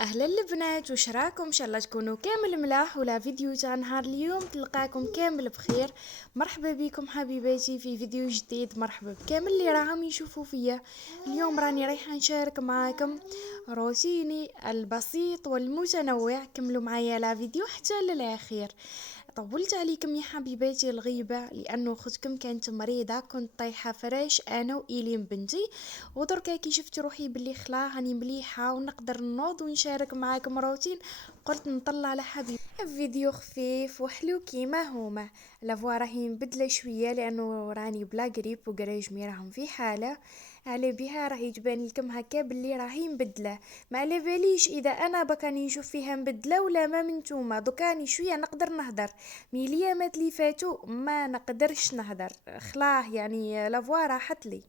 اهلا البنات، وش راكم؟ ان شاء الله تكونوا كامل ملاح. ولا فيديو تاع نهار اليوم تلقاكم كامل بخير. مرحبا بكم حبيباتي في فيديو جديد. مرحبا بكامل اللي راهم يشوفوا فيا. اليوم راني رايحه نشارك معاكم روتيني البسيط والمتنوع. كملوا معايا لا فيديو حتى للاخير. طولت عليكم يا حبيباتي الغيبة لأنه أختكم كانت مريضة، كنت طايحة فراش أنا وإيلين بنتي، ودركا كي شفت روحي بلي خلا هاني مليحة ونقدر نوض ونشارك معاكم روتين، قلت نطلع على حبيبي فيديو خفيف وحلو كيما هما. لافوا راهي مبدله شويه لانه راني بلا قريب وقراجمي راهم في حاله، على بها راهي تبان لكم هكا باللي راهي مبدله. ما على باليش اذا انا بكاني نشوف فيها مبدله ولا ما من نتوما. دوكاني شويه نقدر نهدر، ميليامات اللي فاتوا ما نقدرش نهدر، خلاه يعني لافوا راحت لي.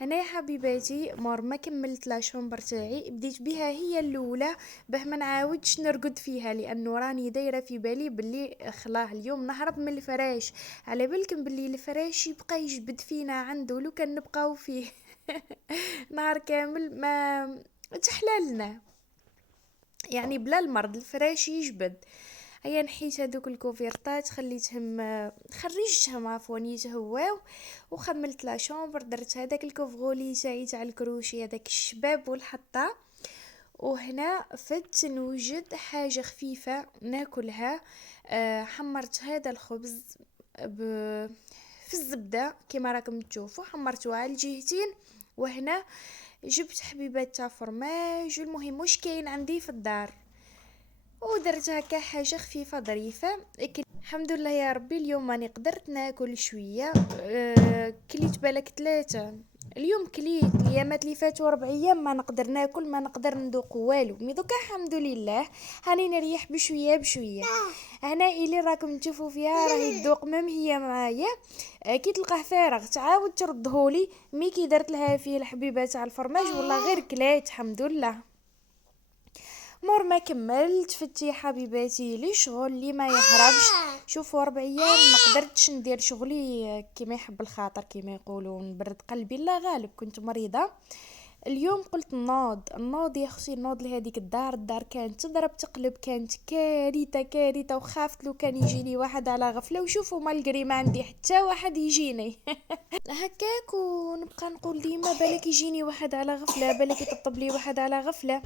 انا يا حبيباتي مور ما كملت لا شومبر تاعي، بديت بها هي الاولى باه ما نعاودش نرقد فيها، لانه راني دايره في بالي باللي خلاه اليوم نهرب من الفراش. على بالكم باللي الفراش يبقى يجبد فينا عنده لو كان نبقاو فيه نهار كامل ما تحلالنا، يعني بلا المرض الفراش يجبد. هيا نحيت هذوك الكوفيرطات خليتهم، خرجتهم عفوا يتهواو، وخملت لا شومبر، درت هذاك الكوفغولي تاعي تاع الكروشي، هذاك الشباب والحطه. وهنا فت نوجد حاجه خفيفه ناكلها. حمرت هذا الخبز ب... في الزبده كما راكم تشوفوا، حمرته على الجهتين. وهنا جبت حبيبات تاع فرماج، المهم واش كاين عندي في الدار، ودرت هكا حاجه خفيفه ظريفه. الحمد لله يا ربي اليوم راني قدرت ناكل شويه. كليت بالك ثلاثه، اليوم كليت. الايامات اللي فاتوا 4 ايام ما نقدر ناكل، ما نقدر ندوق والو. مي دوكا الحمد لله هاني نريح بشويه بشويه. هنا اللي راكم تشوفوا فيها راهي تذوق مام هي معايا. كي تلقاه فارغ تعاود تردهولي، مي كي درت لها فيه الحبيبه تاع الفرماج والله غير كليت الحمد لله. مور ما كملت فتي حبيباتي لي شغل اللي ما يهربش. شوفوا 4 ايام ما قدرتش ندير شغلي كما يحب الخاطر، كما يقولوا نبرد قلبي لا غالب، كنت مريضة. اليوم قلت النوض يا اختي، النوض لهذيك الدار كانت تضرب تقلب، كانت كارثه كارثه، وخافت لو كان يجيني واحد على غفله. وشوفوا ما القري ما عندي حتى واحد يجيني هكاك، ونبقى نقول ديما بالك يجيني واحد على غفله، بالك يطبطب لي واحد على غفله.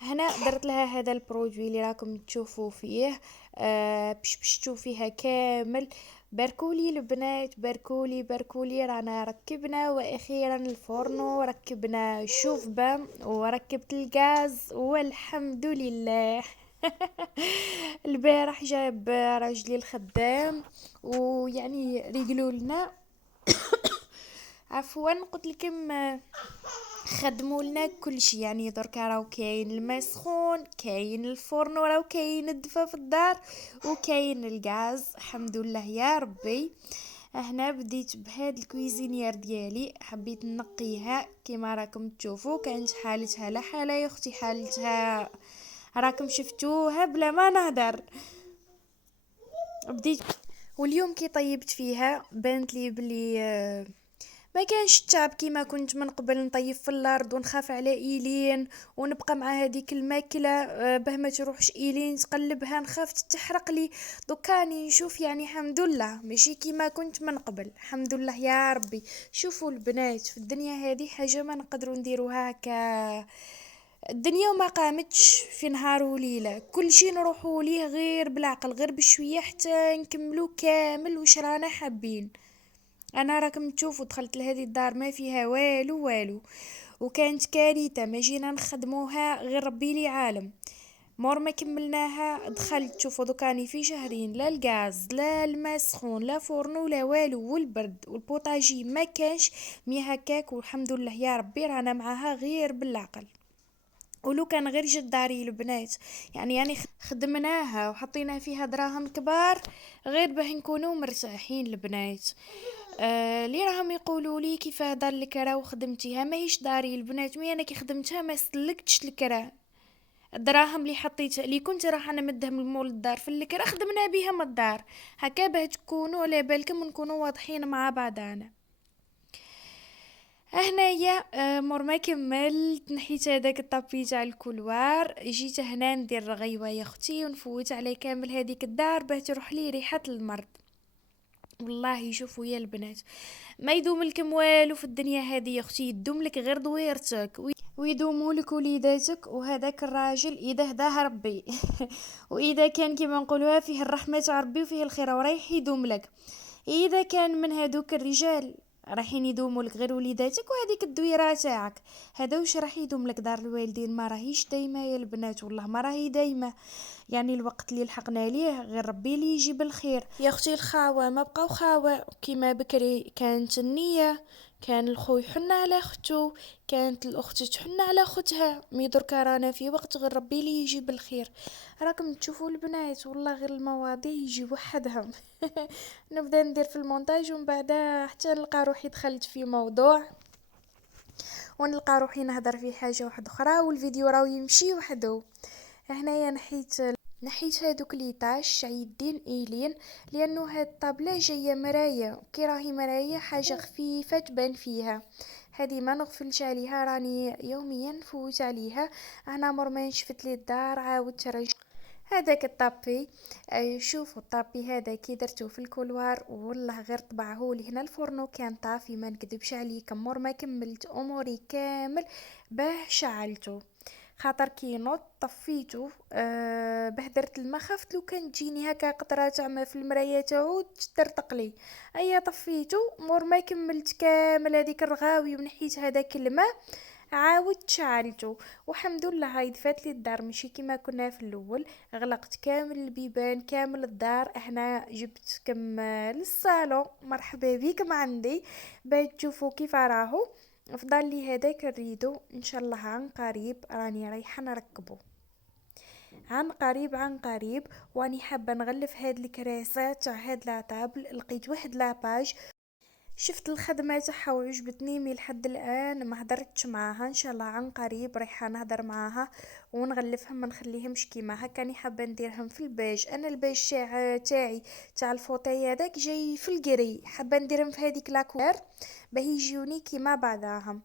هنا درت لها هذا البرودوي اللي راكم تشوفوا فيه. بشبشتو فيها كامل. باركولي البنات، باركولي باركولي، رانا ركبنا واخيرا الفرن، وركبنا الشوفبة، وركبت الغاز والحمد لله البارح جاب راجلي الخدام ويعني ريقلوا لنا عفوا قلت لكم، خدموا لنا كل شيء. يعني دركا راهو كاين الماء سخون، كاين الفرن، وراهو كاين الدفا في الدار، وكاين الغاز الحمد لله يا ربي. هنا بديت بهاد الكويزينيير ديالي، حبيت نقيها كما راكم تشوفوا. كانت حالتها لا حاله يا اختي، حالتها راكم شفتوها بلا ما نهدر. بديت واليوم كي طيبت فيها بانت لي بلي ما كانش التعب كيما كنت من قبل نطيب في الارض ونخاف على ايلين ونبقى مع هذيك الماكله، باه ما تروحش ايلين تقلبها نخاف تحرق لي. دوكاني نشوف يعني الحمد لله ماشي كيما كنت من قبل، الحمد لله يا ربي. شوفوا البنات في الدنيا هذه حاجه ما نقدروا نديروها هكا، الدنيا وما قامتش في نهار وليله، كل شيء نروحوا ليه غير بالعقل، غير بشويه حتى نكملوا كامل وش رانا حابين. انا راكم تشوفوا دخلت لهذه الدار ما فيها والو والو، وكانت كارثه ما جينا نخدموها غير ربي لي عالم. مور ما كملناها دخلت شوفوا دوكاني في شهرين، لا الغاز لا الماء سخون لا فرن لا والو، والبرد والبوطاجي ما كانش. مي هكاك والحمد لله يا ربي رانا معاها غير بالعقل. ولو كان غير جد داري البنات، يعني خدمناها وحطينا فيها دراهم كبار غير باه نكونوا مرتاحين البنات. اللي راهم يقولوا لي كيف دار الكرا وخدمتيها، ما هيش داري البنات، مي انا كي خدمتها ما سلكتش الكرا. الدراهم اللي حطيت اللي كنت راح نمدهم المول الدار في الكرا خدمنا بها من الدار، هكا باه تكونوا على بالكم ونكونوا واضحين مع بعضنا. هنايا مور ما كملت نحيت هذاك الطابي تاع الكولوار، جيت هنا ندير رغيوه يا اختي ونفوت عليه كامل هذيك الدار باه تروح لي ريحه المرض. والله شوفوا يا البنات، ما يدوم لكم والو في الدنيا هذه يا اختي، يدوم لك غير دويرتك ويدوموا لك وليداتك وهذاك الراجل اذا هداه ربي. واذا كان كيما نقولوها فيه الرحمه تاع ربي وفيه الخير ورايح يدوم لك. اذا كان من هادوك الرجال رايحين يدوموا لك غير وليداتك وهذيك الدويره تاعك، هذا واش راح يدوم لك؟ دار الوالدين ما راهيش دايمه يا البنات، والله ما راهي دايمه. يعني الوقت اللي لحقنا ليه غير ربي اللي يجيب الخير يا اختي. الخاوه ما بقاو خاوه كيما بكري، كانت النيه، كان الخو يحن على اختو، كانت الاخت تحن على اختها. مي دركا رانا في وقت غير ربي اللي يجيب الخير. راكم تشوفوا البنات والله غير المواضيع يجي وحدهم. نبدا ندير في المونتاج ومن بعد حتى نلقى روحي دخلت في موضوع ونلقى روحي نهضر في حاجه واحده اخرى والفيديو راهو يمشي وحده. هنايا نحيت هادوك ليطاش عيدين ايلين، لانه هاد الطابله جايه مرايه كي راهي مرايه حاجه خفيفه تبان فيها. هذه ما نغفلش عليها، راني يوميا نفوت عليها. انا مرمان شفت لي الدار عاود ترجع هذاك الطابي. شوفوا الطابي هذا كي درتو في الكولوار والله غير طبعه لي هنا الفرنو كان طافي، ما نكذبش عليكم مور ما كملت اموري كامل باه شعلته. خاطر كي نوض طفيتو بهدرت الماء، خفت لو كان تجيني هكا قطره تاع ما في المرايه تعود ترتق لي. ايا طفيتو مور ما كملت كامل هذيك الرغاوي ونحيت هذاك الماء عاود شعلته. وحمد لله هاي دفات لي الدار ماشي كيما كنا في الاول. غلقت كامل البيبان كامل الدار. هنا جبتكم للصالون، مرحبا بكم عندي باش تشوفوا كيف راهو. فضل لي هذاك الريدو ان شاء الله عن قريب راني رايحه نركبه، عن قريب عن قريب. واني حابه نغلف هاد الكراسات تاع هاد لاطابل. لقيت واحد لاباج شفت الخدمه تاعها وعجبتني، مي لحد الان ما هدرتش معاها. ان شاء الله عن قريب رايحه نهضر معاها ونغلفهم، ما نخليهمش كيما هكا. راني حابه نديرهم في البيج. انا البيج تاعي تاع الفوطي هذاك جاي في القري، حابه نديرهم في هذيك لاكوير باه يجيوني كيما بعضاهم.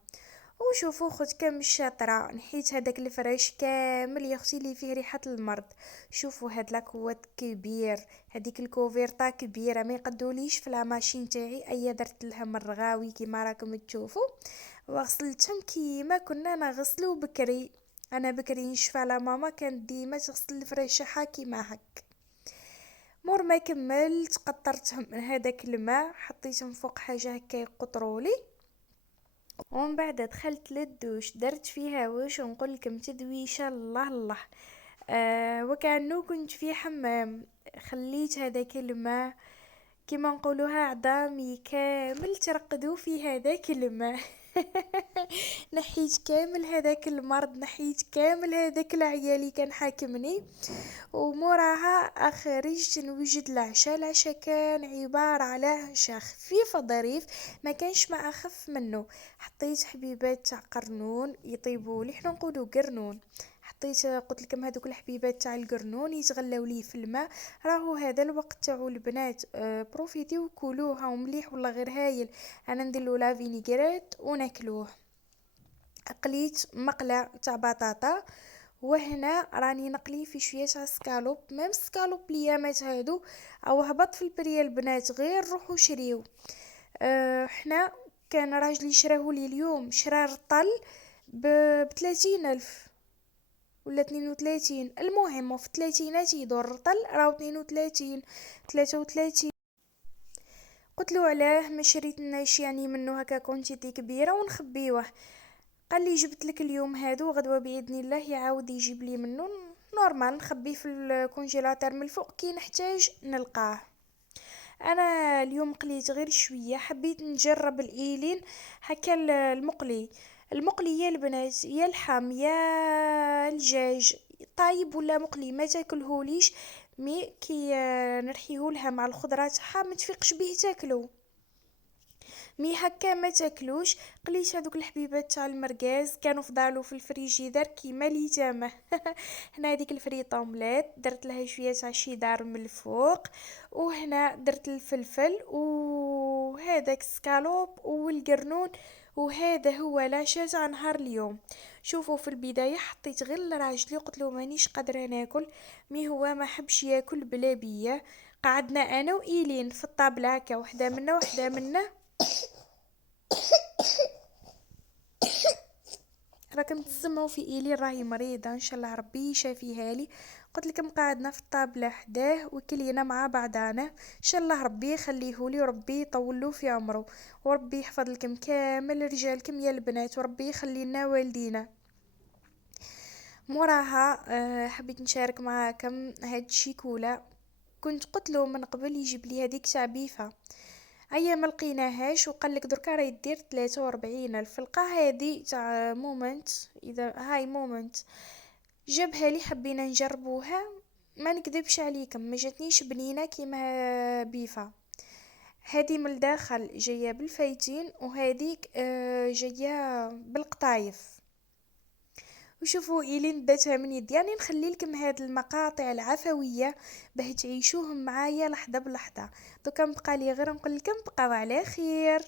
وشوفوا خد كم الشاطرة، نحيت هذاك الفراش كامل يا اختي اللي فيه ريحة المرض. شوفوا هاد لاكوات كبير، هذيك الكوفيرتا كبيرة ما يقدوليش في لاماشين تاعي. ايا درت لهم الرغاوي كيما راكم تشوفوا وغسلتهم كيما كنا نغسلو بكري. انا بكري نشفى على ماما كانت ديما تغسل الفريشة كيما هك. مور ما كملت قطرتهم من هذاك الماء، حطيتهم فوق حاجة هكا يقطرولي. ومن بعد دخلت للدوش درت فيها واش نقول لكم تدويشه الله الله. وكانه كنت في حمام. خليت هذاك الماء كما نقولوها عظامي كامل ترقدوا في هذاك الماء. نحيت كامل هذاك المرض، نحيت كامل هذاك العيالي كان حاكمني. وموراها خرجت نوجد العشاء. العشاء كان عبارة على عشاء خفيف ظريف ما كانش ما اخف منه. حطيت حبيبات تاع قرنون يطيبوا لي، حنا نقولوا قرنون. حطيت قلت لكم هذوك الحبيبات تاع القرنون يتغلاو لي في الماء. راهو هذا الوقت تاعو البنات بروفيتيو كلوه هاو مليح والله غير هايل. انا نديرلو لا فينيغريت وناكلوه. قليت مقلة تاع بطاطا، وهنا راني نقلي في شويه تاع سكالوب. ميم سكالوب ليامات هادو او هبط في البريه البنات غير روحوا شريو. حنا كان راجلي شراهولي اليوم شرا رطل ب30 ألف ولا 32. المهم في الثلاثينات يدور رطل راهو 32 33. قلتلو علاه ما شريتناش يعني منه هكا كونتيتي كبيره ونخبيوه. قال لي جبت لك اليوم هادو غدوه باذن الله يعاود يجيب لي منه نورمال نخبيه في الكونجيلاتور من الفوق كي نحتاج نلقاه. انا اليوم قليت غير شويه، حبيت نجرب الايلين هكا. المقلي يا البنات يا اللحم يا الدجاج طايب ولا مقلي ما تاكلهوليش. مي كي نرحيه لها مع الخضره تاعها ما تفيقش به تاكلو. مي هكا ما تاكلوش. قليت هذوك الحبيبات تاع المرقاز كانوا فضالو في الفريجيدار كيما لي تامه. هنا هذيك الفريط اومليت درت لها شويه تاع شيدار من الفوق، وهنا درت الفلفل وهذاك سكالوب والقرنون وهذا هو العشاء تاع نهار اليوم. شوفوا في البداية حطيت غير لراجلي قلتلو مانيش قادرة ناكل، مي هو ما حبش ياكل بلا بيا. قعدنا انا وايلين في الطابلة هكا، وحدة منا وحدة منا. راكم تسمعوا في ايلين راهي مريضة، ان شاء الله ربي يشافيها لي. قلت لكم قعدنا في الطابلة حداه وكلينا مع بعضانا، ان شاء الله ربي يخليه لي وربي يطول له في عمره، وربي يحفظ لكم كامل رجالكم يا البنات، وربي يخلي لنا والدينا. موراها حبيت نشارك معاكم هاد الشيكولا. كنت قلتلو من قبل يجيب لي هذيك تاع بيفا، ايا ما لقيناهاش، وقالك دركا راهي دير 43 الف. لقى هادي تاع مومنت، اذا هاي مومنت جابها لي حبينا نجربوها. ما نكذبش عليكم ما جاتنيش بنينه كيما بيفا. هادي من الداخل جايه بالفايتين، وهاديك جايه بالقطايف. وشوفوا إيلين داتها من يدي، يعني نخلي لكم هاد المقاطع العفوية باه تعيشوهم معايا لحظة بلحظة. دوكا بقى لي غير نقول لكم بقاو على خير.